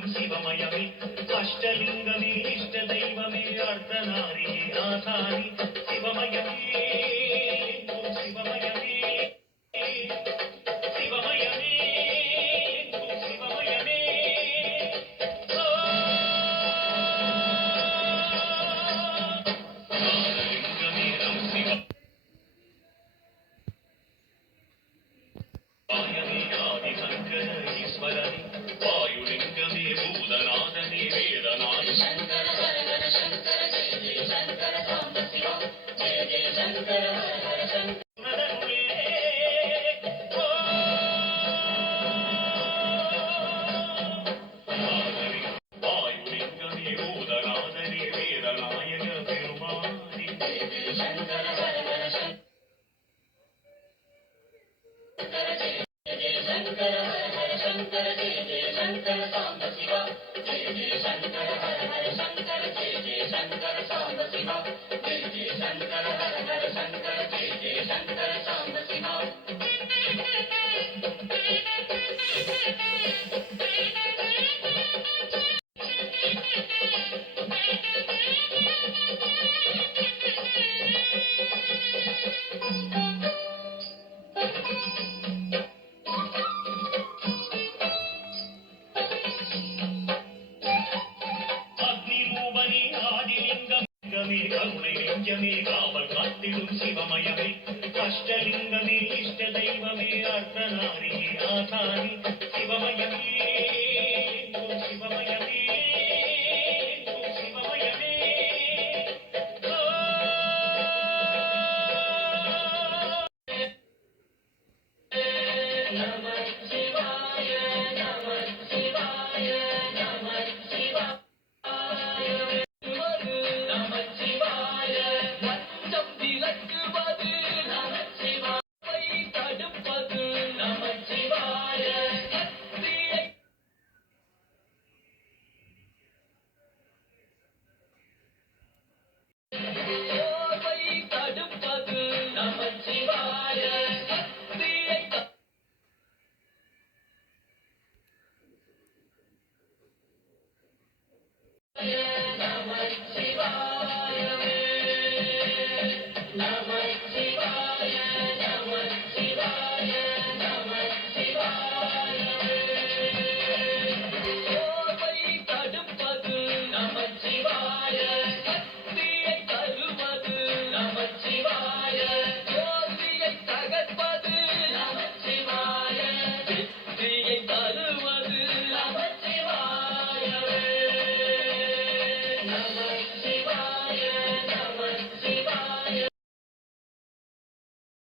காத்திடும் சிவமயமே அஷ்டலிங்கமே இஷ்ட தெய்வமே அர்த்தநாரியே ஆசாரி சிவமயமே சிவமயமே சிவமயமே சிவமயமே லிங்கமே நம் சிவ ஆதிசங்கர ஈஸ்வரனே வாயுலிங்கமே பூதநாதனே வேதநாத சங்கர ஹர ஹர சங்கர ஜெய ஜெய சங்கர சாம்ப சிவா ஜெய ஜெய சங்கர ஹர ஹர சங்கர வாயுலிங்கமே பூதநாதனே வேதநாயக பெருமானே ஜெய ஜெய சங்கர ஹர ஹர शंकर हर हर शंकर जय जय शंकर सांब शिवा जय जय शंकर हर हर शंकर जय जय शंकर सांब शिवा जय जय शंकर हर हर शंकर जय जय शंकर सांब शिवा கருணை நெஞ்சமே காவல் காத்திடும் சிவமயமே அஷ்டலிங்கமே இஷ்ட தெய்வமே அர்த்தநாரியே ஆசாரி சிவமயமே சிவமயமே சிவமயமே நம சிவாய நம சிவாய நம சிவாய Namah